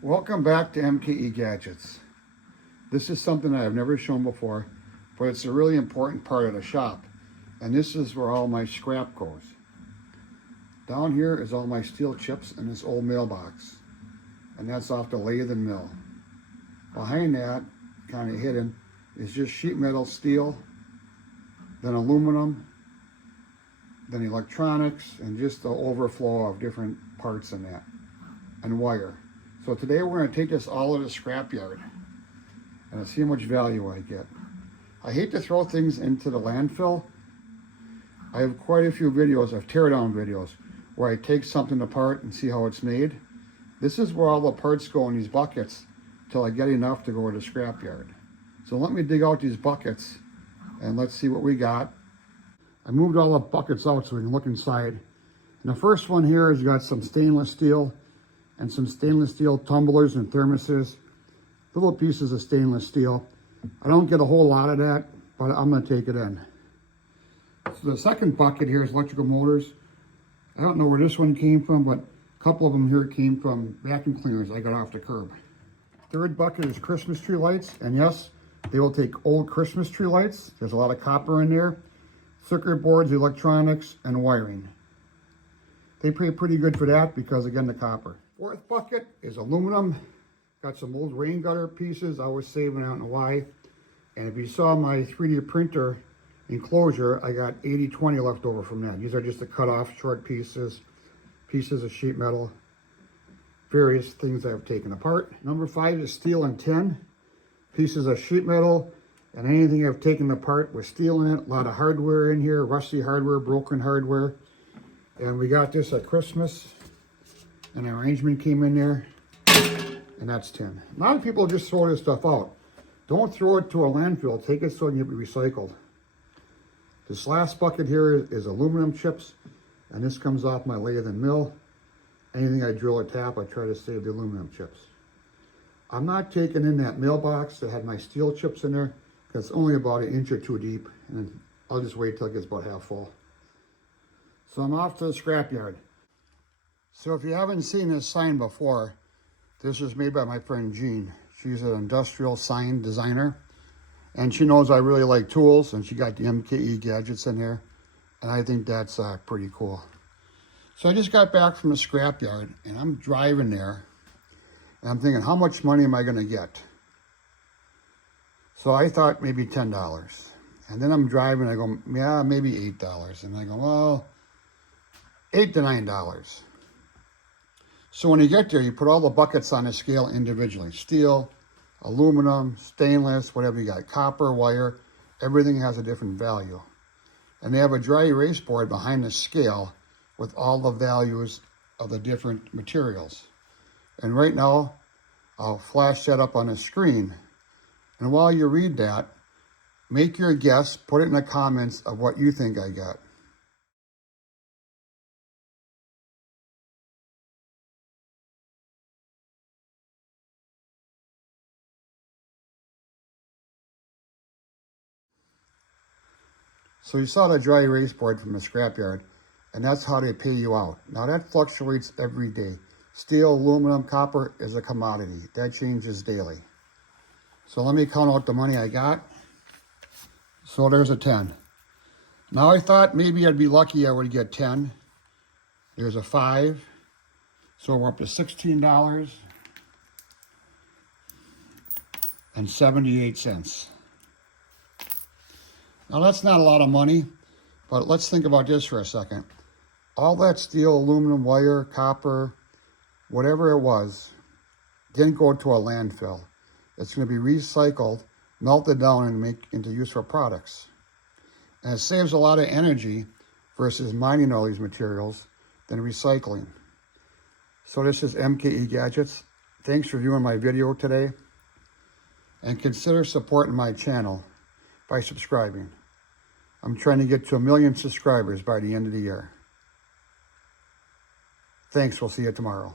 Welcome back to MKE Gadgets. This is something that I've never shown before, but it's a really important part of the shop. And this is where all my scrap goes. Down here is all my steel chips in this old mailbox. And that's off the lathe and mill. Behind that, kind of hidden, is just sheet metal, steel, then aluminum, then electronics, and just the overflow of different parts in that, and wire. So today we're going to take this all to the scrapyard and see how much value I get. I hate to throw things into the landfill. I have quite a few videos of teardown videos where I take something apart and see how it's made. This is where all the parts go in these buckets till I get enough to go to the scrapyard. So let me dig out these buckets and let's see what we got. I moved all the buckets out so we can look inside. And the first one here has got some stainless steel and some stainless steel tumblers and thermoses, little pieces of stainless steel. I don't get a whole lot of that, but I'm gonna take it in. So the second bucket here is electrical motors. I don't know where this one came from, but a couple of them here came from vacuum cleaners I got off the curb. Third bucket is Christmas tree lights, and yes, they will take old Christmas tree lights. There's a lot of copper in there, circuit boards, electronics, and wiring. They pay pretty good for that because, again, the copper. Fourth bucket is aluminum. Got some old rain gutter pieces I was saving out in Hawaii. And if you saw my 3D printer enclosure, I got 80/20 left over from that. These are just the cut off short pieces, pieces of sheet metal, various things I've taken apart. Number 5 is steel and tin. Pieces of sheet metal and anything I've taken apart with steel in it. A lot of hardware in here, rusty hardware, broken hardware. And we got this at Christmas. An arrangement came in there, and that's tin. A lot of people just throw this stuff out. Don't throw it to a landfill. Take it so it can be recycled. This last bucket here is aluminum chips, and this comes off my lathe and mill. Anything I drill or tap, I try to save the aluminum chips. I'm not taking in that mailbox that had my steel chips in there, because it's only about 1 inch or 2 deep, and I'll just wait till it gets about half full. So I'm off to the scrapyard. So if you haven't seen this sign before, this was made by my friend Jean. She's an industrial sign designer, and she knows I really like tools, and she got the MKE gadgets in there, and I think that's pretty cool. So I just got back from the scrapyard, and I'm driving there, and I'm thinking, how much money am I going to get? So I thought maybe $10. And then I'm driving, I go, yeah, maybe $8. And I go, well, $8 to $9. So when you get there, you put all the buckets on a scale individually. Steel, aluminum, stainless, whatever you got, copper, wire, everything has a different value. And they have a dry erase board behind the scale with all the values of the different materials. And right now, I'll flash that up on the screen. And while you read that, make your guess, put it in the comments of what you think I got. So you saw the dry erase board from the scrapyard, and that's how they pay you out. Now that fluctuates every day. Steel, aluminum, copper is a commodity. That changes daily. So let me count out the money I got. So there's a 10. Now I thought maybe I'd be lucky I would get 10. There's a 5. So we're up to $16.78. Now that's not a lot of money, but let's think about this for a second. All that steel, aluminum, wire, copper, whatever it was, didn't go to a landfill. It's going to be recycled, melted down, and make into useful products. And it saves a lot of energy versus mining all these materials than recycling. So this is MKE Gadgets. Thanks for viewing my video today. And consider supporting my channel by subscribing. I'm trying to get to 1 million subscribers by the end of the year. Thanks, we'll see you tomorrow.